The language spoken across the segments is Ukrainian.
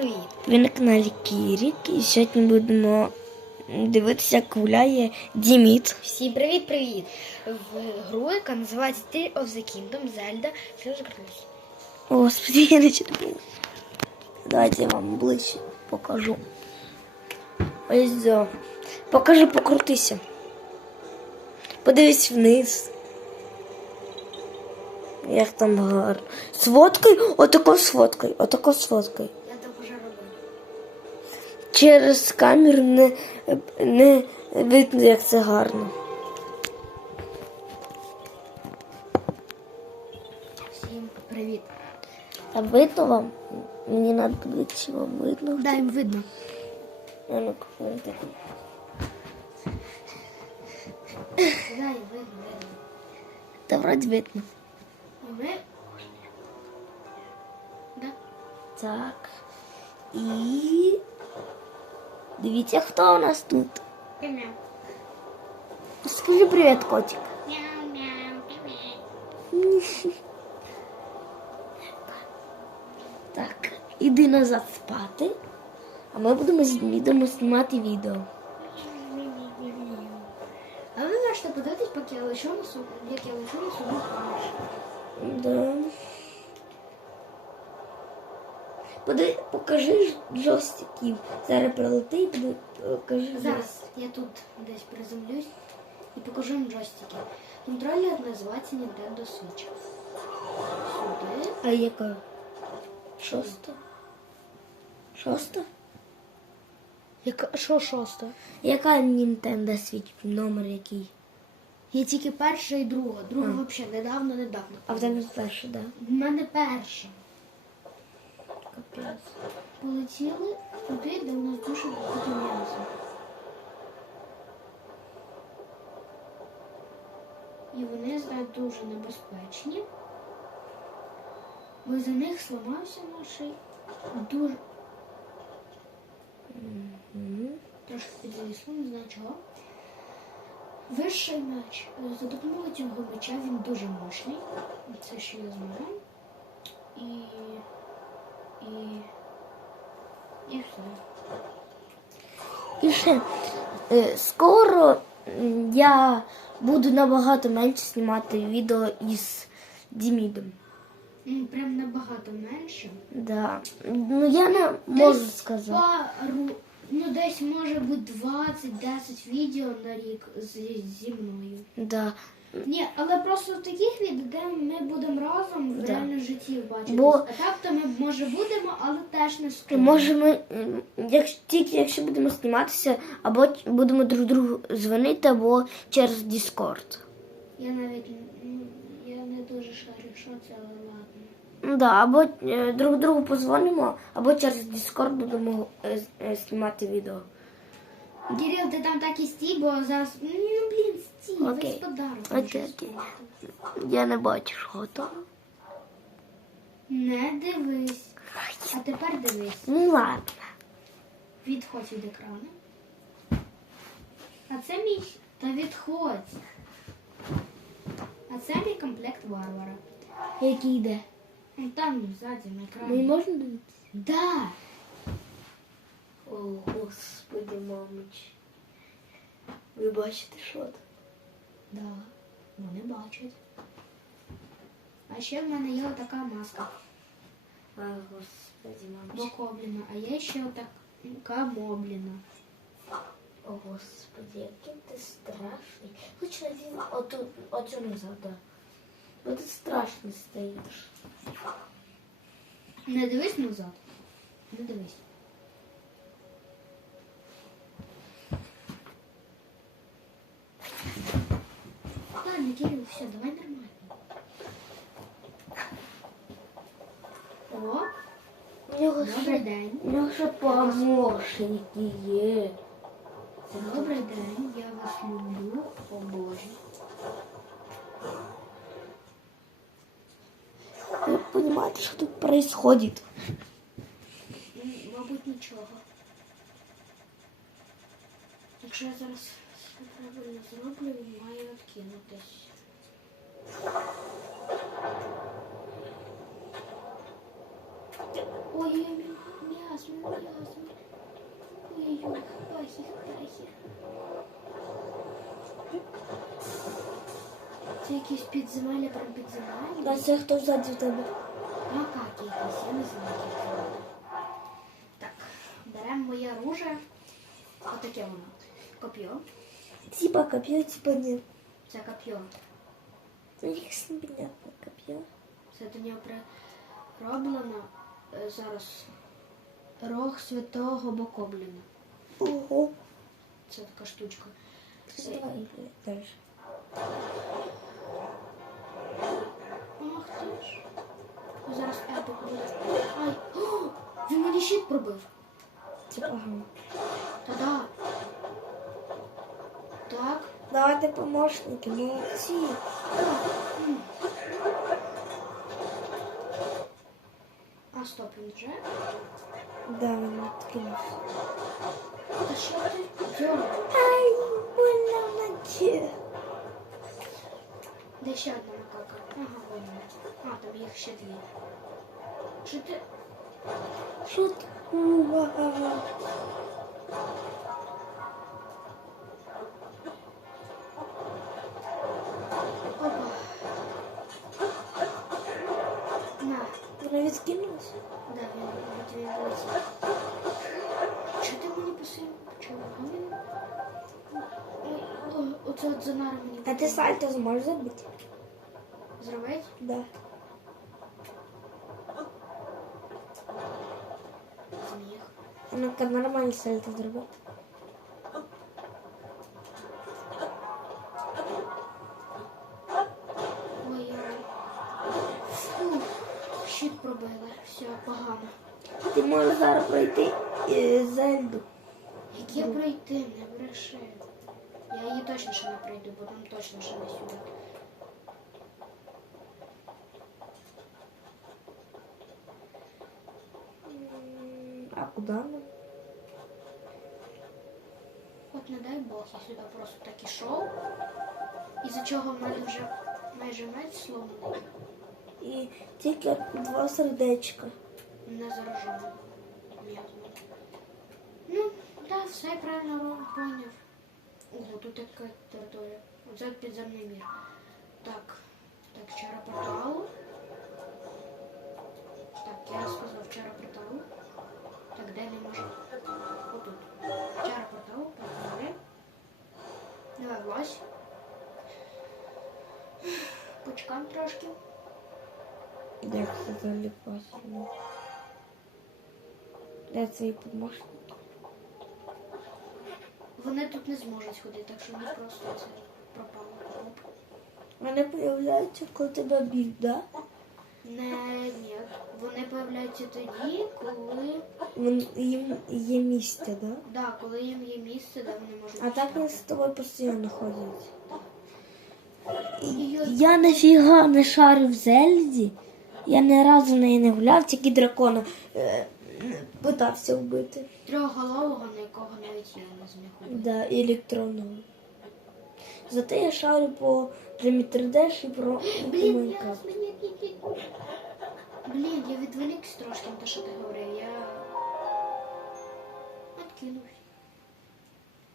привіт! Ви на каналі Кірік і сьогодні будемо дивитися, як гуляє Діміт. Всім привіт-привіт! В гру, яка називається Tear of the Kingdom, Zelda, of Kingdom. Господи, я не читаю. Давайте я вам ближче покажу. Ось до. Покажи, покрутися. Подивись вниз. Як там гарно. З отако з фоткою, отако з Через камеру не, не видно, як це гарно. Всім привіт! А видно вам? Мені треба подивитися, чи вам видно. Дай їм видно. А вон. Дай їм видно, видно. Та вроді видно. Ми... Да? Так. І. Дивіться, хто у нас тут. Мяу. Скажи привіт, котик. Мяу-мяу. Так, іди назад спати. А ми будемо з будемо знімати відео. А ви можете подивитись, поки я лишу на сумку, як я лишу на сумку. Да. Поди, покажи джойстиків. Зараз прилети і буде- покажи. Зараз я тут десь приземлюсь і покажу їм джойстики. Контролер називається Nintendo Switch. Сюди. А яка? Шоста? Шоста? Яка що шоста? Яка Nintendo Switch? Номер який? Є тільки перша і друга. Друга взагалі недавно, недавно. А в тебе перша, да? В мене перша. Капець. Полетіли туди, де у нас дуже багато м'яса. І вони зараз дуже небезпечні. Бо за них сламався наш дуже трошки підвісло, не знаю чого. Вищий меч. За допомогою цього меча він дуже мощний. Це що я знаю. І. І. І все. І ще е, скоро я буду набагато менше знімати відео із Дімідом. Ну, прям набагато менше. Да. Ну я не можу Десь сказати. Пару, ну десь може бути 20-10 відео на рік зі мною. Да. Ні, але просто таких відео, де ми будемо разом в Да. реальному житті бачити. Бо- А так то ми може будемо, але теж не скоро. Може ми, м, якщо тільки якщо будемо зніматися, або ч- будемо друг другу дзвонити, або через Discord. Я навіть я не дуже шарю, що це, але ладно. Ну да, або е, друг другу позвонимо, або через Discord будемо е, з- е, знімати відео. Кирил, ти там так і стій, бо зараз. Ну блін, стій, Окей. весь подарок. Окей, окей. Я не бачу, що там. Не дивись. А тепер дивись. Ну ладно. Відходь від екрану. А це мій. Та відходь. А це мій комплект варвара. Який йде? Ну, Там ззаді на екрані. можемо дивитися? Да. О, господи, мамич. Ви бачите, що там? Да. Вони бачать. А ще в мене є отака маска А, господи, мамич. Бокобліна, а є ще отака мобліна. О, господи, який ти страшний. Хоч один оту, оцю назад, да. Бо ти страшно стоїш. Не дивись назад. Не дивись. все, давай нормально. О, У нього добрий ще, день. у нього ще помощники є. Добрий день, я вас люблю, о Боже. Ви розумієте, що тут відбувається? М, Мабуть, нічого. Якщо я зараз все правильно зроблю, він має відкинутись. Ой, мясо, мясо. Ой, пахи, пахи. Це якісь підземелля, прям підземелля. Да, це хто ззаді в. Макаки якісь, я не знаю, які це. Так, беремо мое оружие. Вот таким воно. Коп'є. Типа копье, типа нет. Це коп'є. Ну, як непонятно, копье. Це до нього прироблено е, зараз рог святого Бокобліна. Ого. Це така штучка. Давай дальше. Ах ти ж. Зараз епик буде. Ай! О! Він мені щит пробив. Типа, ага. Та-да. Так. Давайте помощники, молодці. М. А стоп, він вже? Да, він відкинувся. Та що ти дьоргав? Ай, больно в ночі. Де ще одна макака? Ага, вон вона. А, там їх ще дві. Чи ти. Що такого? Опа. Відкинулася? Да, він полетів. Чи ти мені. Ой, о, Оце от Занара мені А ти потрібно. сальто зможеш забити? Зробить? Да. Зміг. А ну-ка нормально сальто зроби. Щит. Все, погано. Ти можеш зараз пройти е, Зельду. Яке пройти, не бреши. Я її точно ще не пройду, бо там точно ще не сюди. А куди нам? От не дай Бог, я сюди просто так ішов. Із-за чого в мене вже майже меч сломаний, І тільки два сердечка. не заражений. Ну, так, все правильно поняв. Ого, тут така територія. Оце підземний мір. Так, так, чара порталу. Так, я сказав чара порталу. Так, де не може? Отут. Чара порталу, портали. Давай, влазь. Почекаємо трошки. Як це заліпати? Де цей помощник? Вони тут не зможуть ходити, так що вони просто це пропало. Вони появляються, коли тебе б'ють, да? Не, ні. Вони появляються тоді, коли. Вон, їм є місце, да? Да, коли їм є місце, де вони можуть. А так вони з тобою постійно ходять. І- Я нафіга не шарю в Зельді. Я ні разу в неї не гуляв, тільки дракона е, питався вбити. Трьохголового, на якого навіть я не зміг. Да, і електронного. Зате я шарю по Джимі 3D і про Блін, я Майнкрафт. мені ні- Блін, я відволікся трошки на те, що ти говорив. Я відкинувся.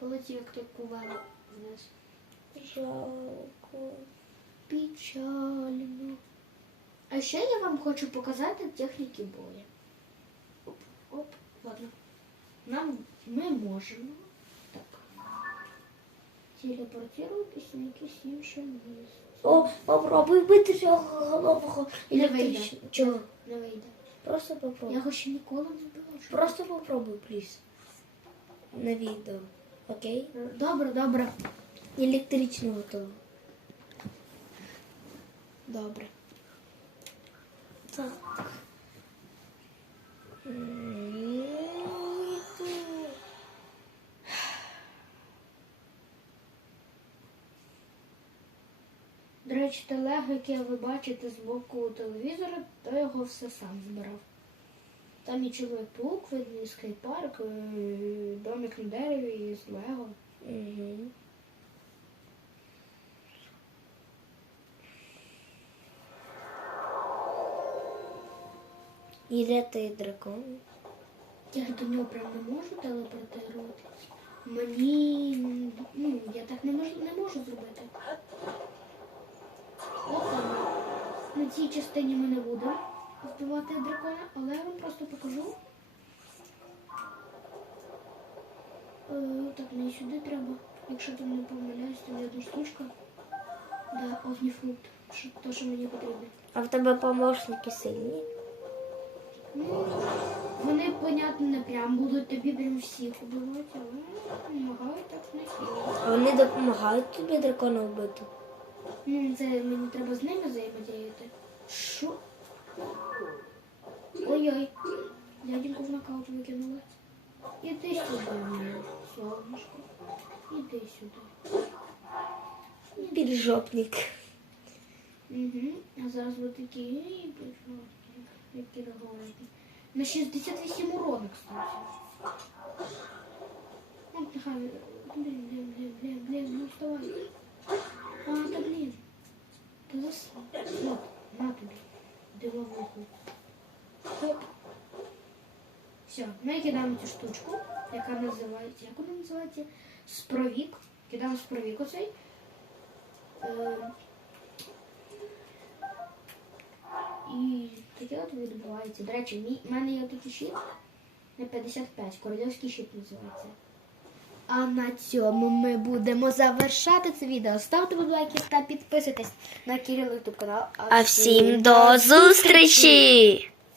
Полетів, як той кувала вниз. Жалко. Печально. А ще я вам хочу показати техніки бою. Оп, оп, ладно. Нам ми можемо. Так. Телепортироватись на якесь інше місце. О, попробуй бити цього голового Не вийде. Чого? Не вийде. Просто Я попробуй. його ще ніколи не била. Просто попробуй, пліз. На відео. Окей? Добре, добре. Електричного того. Добре. Так. До речі, телего, яке ви бачите з боку телевізора, то його все сам збирав. Там і чоловік паук видно, і скейпарк, і домик на дереві, і з Лего. Мгм. І де той дракон? Я до нього прям не можу телепортуватись. Мені ну, я так не можу не можу зробити. Там. На цій частині ми не будемо вбивати дракона, але я вам просто покажу. Е, так, мені сюди треба. Якщо там не помиляюсь, там є одна штучка. Да, огніфрукт. Що, то, що мені потрібно. А в тебе помощники сильні? Вони, понятно, не прям будуть тобі прям всіх убивати, але допомагають так не сильно. А вони допомагають тобі дракона вбити? Ну, це мені треба з ними взаємодіяти. Що? Ой-ой. Дяденьку в нокаут викинули. Іди сюди, моє сонечко. Іди сюди. Піджопник. Угу. А зараз ви такі і пішов. Які ви говорите. На 68 урона, кстати. От нехай. Блін, блін, блін, блін, блін, ну вставай. А, та блін. Та зас... От, на тобі. Дивовуху. Хоп. Все, ми кидаємо цю штучку, яка називається, як вона називається? Спровік. Кидаємо спровік оцей. Е, І відбувається. До речі, мій, в мене є такий щит на 55, королівський щит називається. А на цьому ми будемо завершати це відео. Ставте лайки та підписуйтесь на Кирилл YouTube канал. А всім до зустрічі!